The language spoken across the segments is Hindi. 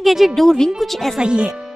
आज का गैजेट डोर रिंग कुछ ऐसा ही है।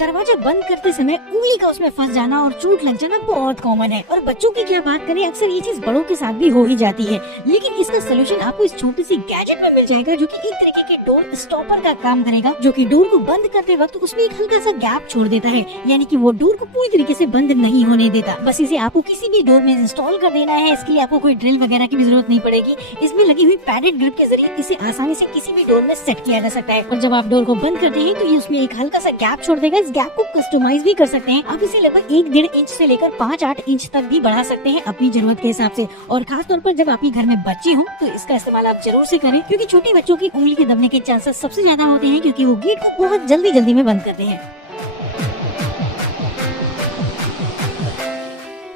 दरवाजा बंद करते समय उंगली का उसमें फंस जाना और चोट लग जाना बहुत कॉमन है, और बच्चों की क्या बात करें, अक्सर ये चीज बड़ों के साथ भी हो ही जाती है। लेकिन इसका सोल्यूशन आपको इस छोटी सी गैजेट में मिल जाएगा, जो कि एक तरीके के डोर स्टॉपर का काम करेगा, जो कि डोर को बंद करते वक्त उसमें एक हल्का सा गैप छोड़ देता है, यानी कि वो डोर को पूरी तरीके से बंद नहीं होने देता। बस इसे आपको किसी भी डोर में इंस्टॉल कर देना है। इसके लिए आपको कोई ड्रिल वगैरह की भी जरूरत नहीं पड़ेगी। इसमें लगी हुई पैडेड ग्रिप के जरिए इसे आसानी से किसी भी डोर में सेट किया जा सकता है, और जब आप डोर को बंद करते हैं तो ये उसमें एक हल्का सा गैप छोड़ देगा। इस गैप को कस्टमाइज भी कर सकते हैं। आप इसे लगभग 1-1.5 इंच से लेकर 5-8 इंच तक भी बढ़ा सकते हैं अपनी जरूरत के हिसाब से। और खास तौर पर जब आपके घर में बच्चे हों तो इसका इस्तेमाल आप जरूर से करें, क्योंकि छोटे बच्चों की उंगली के दबने के चांसेस सबसे ज्यादा होते हैं, क्योंकि वो गेट को बहुत जल्दी में बंद करते हैं।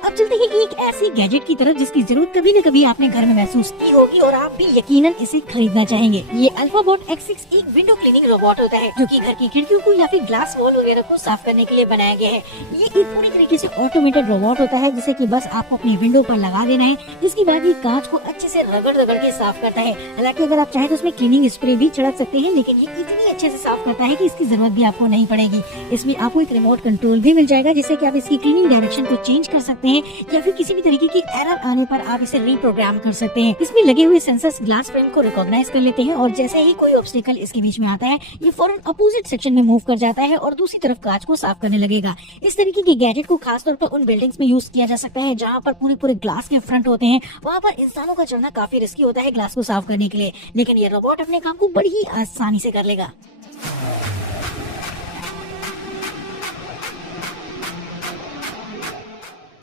अब चलते हैं एक ऐसी गैजेट की तरफ जिसकी जरूरत कभी न कभी आपने घर में महसूस की होगी, और आप भी यकीनन इसे खरीदना चाहेंगे। ये अल्फाबॉट X6 एक विंडो क्लीनिंग रोबोट होता है, जो कि घर की खिड़कियों को या फिर ग्लास वॉल वगैरह को साफ करने के लिए बनाया गया है। ये एक पूरी तरीके से ऑटोमेटेड रोबोट होता है, जिसे कि बस आपको अपनी विंडो पर लगा देना है, जिसके बाद ये कांच को अच्छे से रगड़ के साफ करता है। हालांकि अगर आप चाहे तो उसमें क्लीनिंग स्प्रे भी छिड़क सकते हैं, लेकिन ये इतनी अच्छे से साफ करता है कि इसकी जरूरत भी आपको नहीं पड़ेगी। इसमें आपको एक रिमोट कंट्रोल भी मिल जाएगा, जिससे कि आप इसकी क्लीनिंग डायरेक्शन को चेंज कर सकते हैं, या फिर किसी भी तरीके की एरर आने पर आप इसे रीप्रोग्राम कर सकते हैं। इसमें लगे हुए सेंसर्स ग्लास फ्रेम को रिकॉग्नाइज कर लेते हैं, और जैसे ही कोई ऑब्स्टेकल इसके बीच में आता है, ये फौरन अपोजिट सेक्शन में मूव कर जाता है और दूसरी तरफ कांच को साफ करने लगेगा। इस तरीके के गैजेट को खासतौर पर उन बिल्डिंग्स में यूज किया जा सकता है जहाँ पर पूरे ग्लास के फ्रंट होते हैं। वहाँ पर इंसानों का चढ़ना काफी रिस्की होता है ग्लास को साफ करने के लिए, लेकिन ये रोबोट अपने काम को बड़ी ही आसानी से कर लेगा।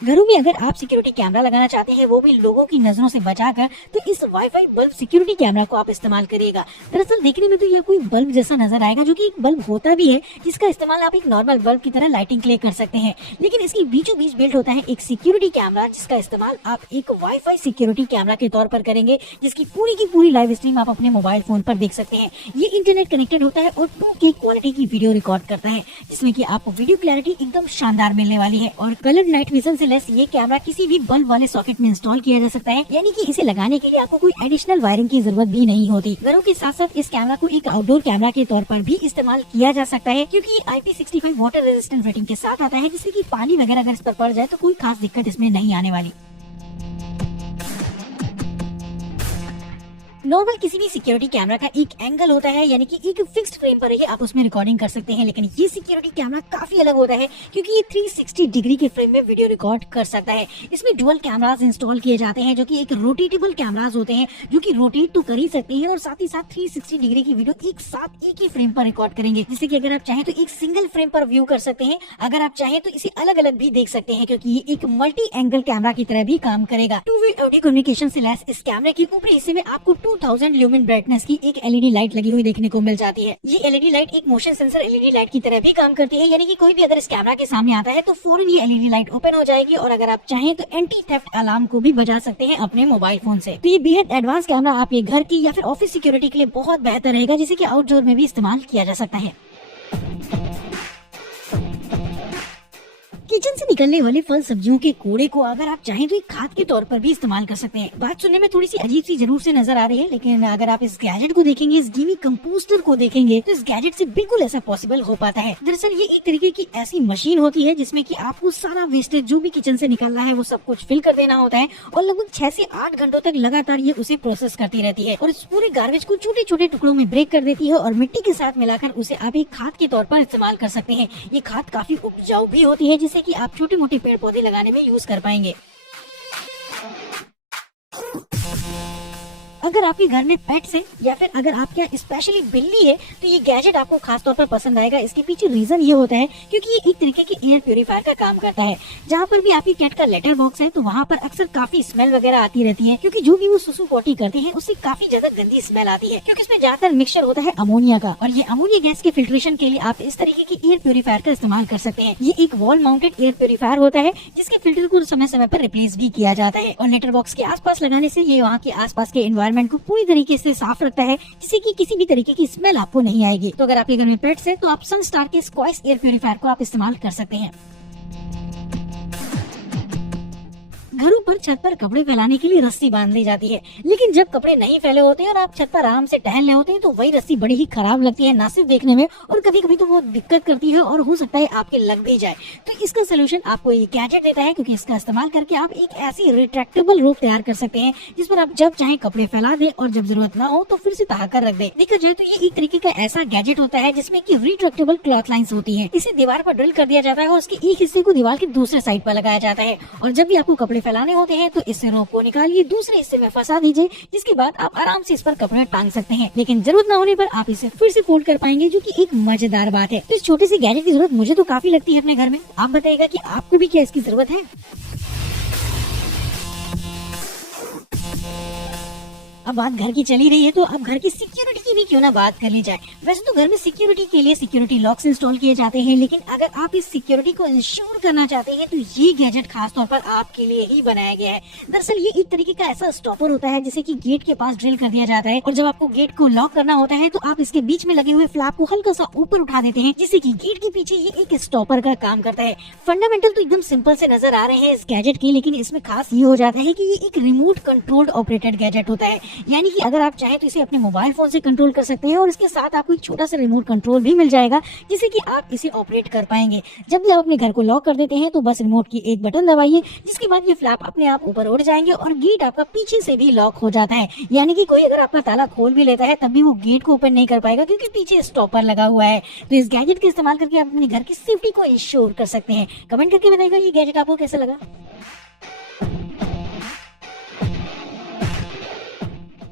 घरों में अगर आप सिक्योरिटी कैमरा लगाना चाहते हैं, वो भी लोगों की नजरों से बचाकर, तो इस वाईफाई बल्ब सिक्योरिटी कैमरा को आप इस्तेमाल करिएगा। दरअसल देखने में तो ये कोई बल्ब जैसा नजर आएगा, जो कि एक बल्ब होता भी है, जिसका इस्तेमाल आप एक नॉर्मल बल्ब की तरह लाइटिंग के लिए कर सकते हैं। लेकिन इसके बीचों बीच बिल्ट होता है एक सिक्योरिटी कैमरा, जिसका इस्तेमाल आप एक वाईफाई सिक्योरिटी कैमरा के तौर पर करेंगे, जिसकी पूरी की पूरी लाइव स्ट्रीम आप अपने मोबाइल फोन पर देख सकते हैं। ये इंटरनेट कनेक्टेड होता है और 2K क्वालिटी की वीडियो रिकॉर्ड करता है, जिसमें कि आपको वीडियो क्लैरिटी एकदम शानदार मिलने वाली है। और कलर नाइट विजन से लेस ये कैमरा किसी भी बल्ब वाले सॉकेट में इंस्टॉल किया जा सकता है, यानी कि इसे लगाने के लिए आपको कोई एडिशनल वायरिंग की जरूरत भी नहीं होती। घरों के साथ साथ इस कैमरा को एक आउटडोर कैमरा के तौर पर भी इस्तेमाल किया जा सकता है, क्योंकि IP65 वाटर रेजिस्टेंट रेटिंग के साथ आता है, जिससे कि पानी वगैरह अगर इस पर पड़ जाए तो कोई खास दिक्कत इसमें नहीं आने वाली। नॉर्मल किसी भी सिक्योरिटी कैमरा का एक एंगल होता है, यानी कि एक फिक्स्ड फ्रेम पर ही आप उसमें रिकॉर्डिंग कर सकते हैं, लेकिन ये सिक्योरिटी कैमरा काफी अलग होता है, क्योंकि ये 360 डिग्री के फ्रेम में वीडियो रिकॉर्ड कर सकता है। इसमें डुअल कैमरास इंस्टॉल किए जाते हैं, जो कि एक रोटेटेबल कैमरास होते हैं, जो कि रोटेट तो कर ही सकते हैं, और साथ ही साथ 360 डिग्री की वीडियो एक साथ एक ही फ्रेम पर रिकॉर्ड करेंगे, जिससे कि अगर आप चाहें तो एक सिंगल फ्रेम पर व्यू कर सकते हैं। अगर आप चाहें तो इसे अलग अलग भी देख सकते हैं, क्योंकि ये एक मल्टी एंगल कैमरा की तरह भी काम करेगा। 2-वे ऑडियो कम्युनिकेशन से लैस इस कैमरे के ऊपरी हिस्से में आपको 2000 ल्यूमेन ब्राइटनेस की एक LED लाइट लगी हुई देखने को मिल जाती है। ये LED लाइट एक मोशन सेंसर LED लाइट की तरह भी काम करती है, यानी कि कोई भी अगर इस कैमरा के सामने आता है तो फौरन ये LED लाइट ओपन हो जाएगी, और अगर आप चाहें तो एंटी थेफ्ट अलार्म को भी बजा सकते हैं अपने मोबाइल फोन से। तो ये बेहद एडवांस कैमरा आपके घर की या फिर ऑफिस सिक्योरिटी के लिए बहुत बेहतर रहेगा, जिसे कि आउटडोर में भी इस्तेमाल किया जा सकता है। किचन से निकलने वाले फल सब्जियों के कूड़े को अगर आप चाहें तो एक खाद के तौर पर भी इस्तेमाल कर सकते हैं। बात सुनने में थोड़ी सी अजीब सी जरूर से नजर आ रही है, लेकिन अगर आप इस गैजेट को देखेंगे, इस गिमी कंपोस्टर को देखेंगे, तो इस गैजेट से बिल्कुल ऐसा पॉसिबल हो पाता है। दरअसल ये एक तरीके की ऐसी मशीन होती है, जिसमें कि आपको सारा वेस्टेज जो भी किचन से निकल रहा है वो सब कुछ फिल कर देना होता है, और लगभग 6 से 8 घंटों तक लगातार ये उसे प्रोसेस करती रहती है, और इस पूरे गार्बेज को छोटे छोटे टुकड़ों में ब्रेक कर देती है, और मिट्टी के साथ मिलाकर उसे आप एक खाद के तौर पर इस्तेमाल कर सकते हैं। ये खाद काफी उपजाऊ भी होती है, जिससे कि आप छोटे मोटे पेड़ पौधे लगाने में यूज कर पाएंगे। अगर आपके घर में पेट्स है, या फिर अगर आपके यहाँ स्पेशली बिल्ली है, तो ये गैजेट आपको खास तौर पर पसंद आएगा। इसके पीछे रीजन ये होता है क्योंकि ये एक तरीके की एयर प्यूरिफायर का काम करता है। जहाँ पर भी आपकी कैट का लेटर बॉक्स है, तो वहाँ पर अक्सर काफी स्मेल वगैरह आती रहती है, क्योंकि जो भी वो सुसु पोटी करते हैं उससे काफी ज्यादा गंदी स्मेल आती है, क्योंकि इसमें ज्यादातर मिक्सचर होता है अमोनिया का। और ये अमोनिया गैस के फिल्ट्रेशन के लिए आप इस तरीके की एयर प्यूरिफायर का इस्तेमाल कर सकते हैं। ये एक वॉल माउंटेड एयर प्यूरिफायर होता है, जिसके फिल्टर को समय समय पर रिप्लेस भी किया जाता है, और लेटर बॉक्स के आसपास लगाने से ये वहाँ के आसपास के एनवायरमेंट को पूरी तरीके से साफ रखता है, जिससे कि किसी भी तरीके की स्मेल आपको नहीं आएगी। तो अगर आपके घर में पेट्स है, तो आप सनस्टार के स्क्वाइस एयर प्यूरिफायर को आप इस्तेमाल कर सकते हैं। घरों पर छत पर कपड़े फैलाने के लिए रस्सी बांध ली जाती है, लेकिन जब कपड़े नहीं फैले होते हैं और आप छत पर आराम से टहल रहे होते हैं तो वही रस्सी बड़ी ही खराब लगती है, ना सिर्फ देखने में और कभी कभी तो वो दिक्कत करती है और हो सकता है आपके लग भी जाए। तो इसका सोल्यूशन आपको ये गैजेट देता है, क्योंकि इसका इस्तेमाल करके आप एक ऐसी रिट्रैक्टेबल रोप तैयार कर सकते हैं जिस पर आप जब चाहे कपड़े फैला दें और जब जरूरत ना हो तो फिर से तहा कर रख दें। देखा जाए तो ये एक तरीके का ऐसा गैजेट होता है जिसमें कि रिट्रैक्टेबल क्लॉथ लाइंस होती है। इसे दीवार पर ड्रिल कर दिया जाता है और उसके एक हिस्से को दीवार के दूसरे साइड पर लगाया जाता है, और जब भी आपको कपड़े फैलाने होते हैं तो इससे रोप को निकालिए, दूसरे हिस्से में फंसा दीजिए, जिसके बाद आप आराम से इस पर कपड़े टांग सकते हैं। लेकिन जरूरत न होने पर आप इसे फिर से फोल्ड कर पाएंगे, जो कि एक मजेदार बात है। तो इस छोटे से गैजेट की जरूरत मुझे तो काफी लगती है अपने घर में। आप बताइएगा कि आपको भी क्या इसकी जरूरत है। अब बात घर की चली रही है तो अब घर की सिक्योरिटी की भी क्यों ना बात कर ली जाए। वैसे तो घर में सिक्योरिटी के लिए सिक्योरिटी लॉक्स इंस्टॉल किए जाते हैं, लेकिन अगर आप इस सिक्योरिटी को इंश्योर करना चाहते हैं तो ये गैजेट खास तौर पर आपके लिए ही बनाया गया है। दरअसल ये एक तरीके का ऐसा स्टॉपर होता है जिसे कि गेट के पास ड्रिल कर दिया जाता है, और जब आपको गेट को लॉक करना होता है तो आप इसके बीच में लगे हुए फ्लैप को हल्का सा ऊपर उठा देते हैं, जिससे कि गेट के पीछे ये एक स्टॉपर का काम करता है। फंडामेंटल तो एकदम सिंपल से नजर आ रहे हैं इस गैजेट की, लेकिन इसमें खास ये हो जाता है कि ये एक रिमोट कंट्रोल्ड ऑपरेटेड गैजेट होता है, यानी कि अगर आप चाहें तो इसे अपने मोबाइल फोन से कंट्रोल कर सकते हैं और इसके साथ आपको एक छोटा सा रिमोट कंट्रोल भी मिल जाएगा, जिससे कि आप इसे ऑपरेट कर पाएंगे। जब भी आप अपने घर को लॉक कर देते हैं तो बस रिमोट की एक बटन दबाइए, जिसके बाद ये फ्लैप अपने आप ऊपर उड़ जाएंगे और गेट आपका पीछे से भी लॉक हो जाता है, यानी कि कोई अगर आपका ताला खोल भी लेता है तब भी वो गेट को ओपन नहीं कर पाएगा, क्योंकि पीछे स्टॉपर लगा हुआ है। तो इस गैजेट का इस्तेमाल करके आप अपने घर की सेफ्टी को इंश्योर कर सकते हैं। कमेंट करके बताइएगा ये गैजेट आपको कैसा लगा।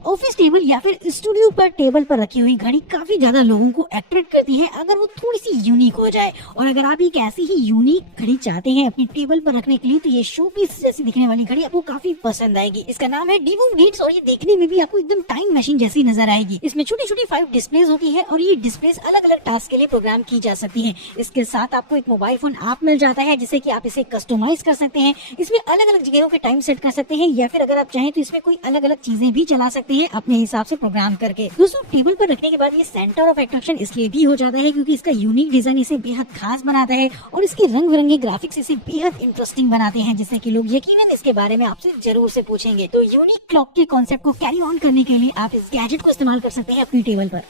ऑफिस टेबल या फिर स्टूडियो पर टेबल पर रखी हुई घड़ी काफी ज्यादा लोगों को अट्रैक्ट करती है अगर वो थोड़ी सी यूनिक हो जाए, और अगर आप एक ऐसी ही यूनिक घड़ी चाहते हैं अपनी टेबल पर रखने के लिए तो ये शो पीस जैसी दिखने वाली घड़ी आपको काफी पसंद आएगी। इसका नाम है डिवो गेट्स और ये देखने में भी आपको एकदम टाइम मशीन जैसी नजर आएगी। इसमें छोटी छोटी 5 डिस्प्लेज होती है और ये डिस्प्लेज अलग अलग टास्क के लिए प्रोग्राम की जा सकती है। इसके साथ आपको एक मोबाइल फोन ऐप मिल जाता है जिससे कि आप इसे कस्टमाइज कर सकते हैं। इसमें अलग अलग जगहों के टाइम सेट कर सकते हैं, या फिर अगर आप चाहें तो इसमें कोई अलग अलग चीजें भी चला सकते हैं अपने हिसाब से प्रोग्राम करके। दोस्तों टेबल पर रखने के बाद ये सेंटर ऑफ अट्रैक्शन इसलिए भी हो जाता है क्योंकि इसका यूनिक डिजाइन इसे बेहद खास बनाता है और इसके रंग बिरंगे ग्राफिक्स इसे बेहद इंटरेस्टिंग बनाते हैं, जिससे कि लोग यकीनन इसके बारे में आपसे जरूर से पूछेंगे। तो यूनिक क्लॉक के कॉन्सेप्ट को कैरी ऑन करने के लिए आप इस गैजेट को इस्तेमाल कर सकते हैं अपनी टेबल पर।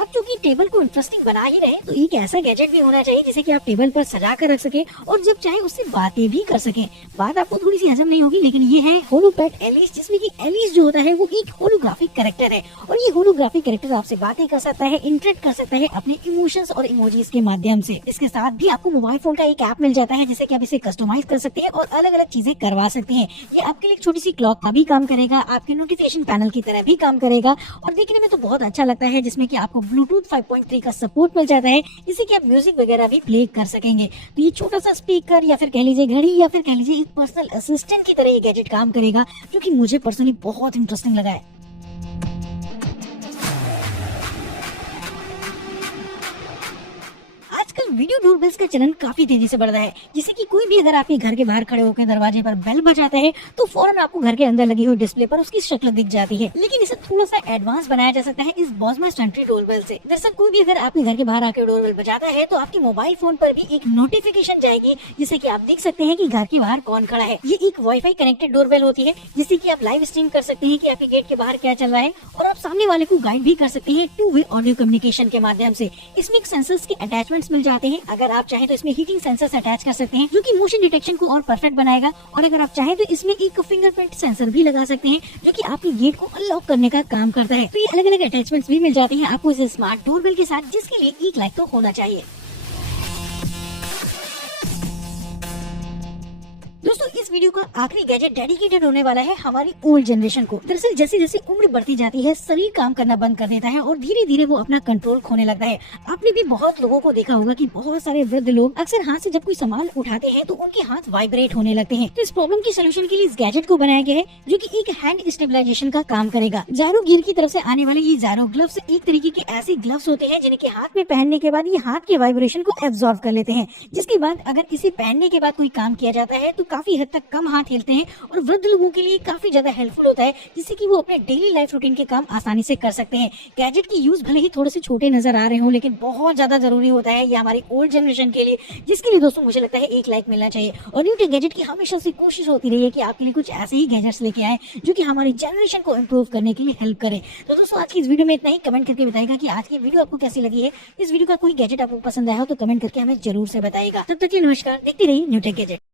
अब चूंकि टेबल को इंटरेस्टिंग बना ही रहे तो एक ऐसा गैजेट भी होना चाहिए जिसे कि आप टेबल पर सजा कर रख सके और जब चाहे उससे बातें भी कर सके। बात आपको थोड़ी सी हजम नहीं होगी, लेकिन ये है होलोपेट एलिस, जिसमें कि एलिस जो होता है वो एक होलोग्राफिक कैरेक्टर है और ये होलोग्राफिक कैरेक्टर आपसे बातें कर सकता है, इंटरेक्ट कर सकता है अपने इमोशंस और इमोजीज के माध्यम से। इसके साथ भी आपको मोबाइल फोन का एक ऐप मिल जाता है जिससे कि आप इसे कस्टमाइज कर सकते हैं और अलग अलग चीजें करवा सकते हैं। ये आपके लिए एक छोटी सी क्लॉक का भी काम करेगा, आपके नोटिफिकेशन पैनल की तरह भी काम करेगा और देखने में तो बहुत अच्छा लगता है, जिसमें कि आपको ब्लूटूथ 5.3 का सपोर्ट मिल जाता है जिससे कि आप म्यूजिक वगैरह भी प्ले कर सकेंगे। तो ये छोटा सा स्पीकर या फिर कह लीजिए घड़ी या फिर कह लीजिए एक पर्सनल असिस्टेंट की तरह ये गैजेट काम करेगा, जो कि मुझे पर्सनली बहुत इंटरेस्टिंग लगा है। वीडियो डोरबेल्स का चलन काफी तेजी से बढ़ रहा है, जिससे कि कोई भी अगर आपके घर के बाहर खड़े होकर दरवाजे पर बेल बजाता है तो फौरन आपको घर के अंदर लगी हुई डिस्प्ले पर उसकी शक्ल दिख जाती है। लेकिन इसे थोड़ा सा एडवांस बनाया जा सकता है इस बॉसमा सेंट्री डोरबेल से। दरअसल कोई भी अगर आपके घर के बाहर आकर डोरबेल बजाता है तो आपके मोबाइल फोन पर भी एक नोटिफिकेशन जाएगी, जिससे कि आप देख सकते हैं कि घर के बाहर कौन खड़ा है। ये एक वाईफाई कनेक्टेड डोरबेल होती है जिससे कि आप लाइव स्ट्रीम कर सकते हैं कि आपके गेट के बाहर क्या चल रहा है और आप सामने वाले को गाइड भी कर सकते हैं 2-वे ऑडियो कम्युनिकेशन के माध्यम से। इसमें एक सेंसर्स के अटैचमेंट्स मिल जाते हैं, अगर आप चाहें तो इसमें हीटिंग सेंसर्स अटैच कर सकते हैं जो कि मोशन डिटेक्शन को और परफेक्ट बनाएगा, और अगर आप चाहें तो इसमें एक फिंगरप्रिंट सेंसर भी लगा सकते हैं जो कि आपके गेट को अनलॉक करने का काम करता है। तो ये अलग अलग अटैचमेंट्स भी मिल जाते हैं आपको इस स्मार्ट डोरबेल के साथ, जिसके लिए 1 लाइक तो होना चाहिए। दोस्तों इस वीडियो का आखिरी गैजेट डेडिकेटेड होने वाला है हमारी ओल्ड जनरेशन को। दरअसल जैसे जैसे उम्र बढ़ती जाती है शरीर काम करना बंद कर देता है और धीरे धीरे वो अपना कंट्रोल खोने लगता है। आपने भी बहुत लोगों को देखा होगा कि बहुत सारे वृद्ध लोग अक्सर हाथ से जब कोई सामान उठाते हैं तो उनके हाथ वाइब्रेट होने लगते हैं। तो इस प्रॉब्लम की सोल्यूशन के लिए इस गैजेट को बनाया गया है जो कि एक हैंड स्टेबलाइजेशन का काम करेगा। जायरो गियर की तरफ से आने वाले ये जायरो ग्लव्स एक तरीके के ऐसे ग्लव्स होते हैं जिनके हाथ में पहनने के बाद ये हाथ के वाइब्रेशन को एब्जॉर्ब कर लेते हैं, जिसके बाद अगर इसे पहनने के बाद कोई काम किया जाता है तो काफी हद तक तक कम हाथ हिलते हैं और वृद्ध लोगों के लिए काफी ज्यादा हेल्पफुल होता है, जिससे कि वो अपने डेली लाइफ रूटीन के काम आसानी से कर सकते हैं। गैजेट की यूज भले ही थोड़े से छोटे नजर आ रहे हो, लेकिन बहुत ज्यादा जरूरी होता है ये हमारी ओल्ड जनरेशन के लिए, जिसके लिए दोस्तों मुझे लगता है एक लाइक मिलना चाहिए। और न्यू टेक गैजेट की हमेशा से कोशिश होती रही है कि आपके लिए कुछ ऐसे ही गैजेट्स लेके आए जो कि हमारी जनरेशन को इम्प्रूव करने के लिए हेल्प करे। तो दोस्तों आज की इस वीडियो में इतना ही। कमेंट करके बताइएगा कि आज की वीडियो आपको कैसी लगी है। इस वीडियो का कोई गैजेट आपको पसंद आया हो तो कमेंट करके हमें जरूर से बताइएगा। तब तक के लिए नमस्कार, देखते रहिए न्यू टेक गैजेट।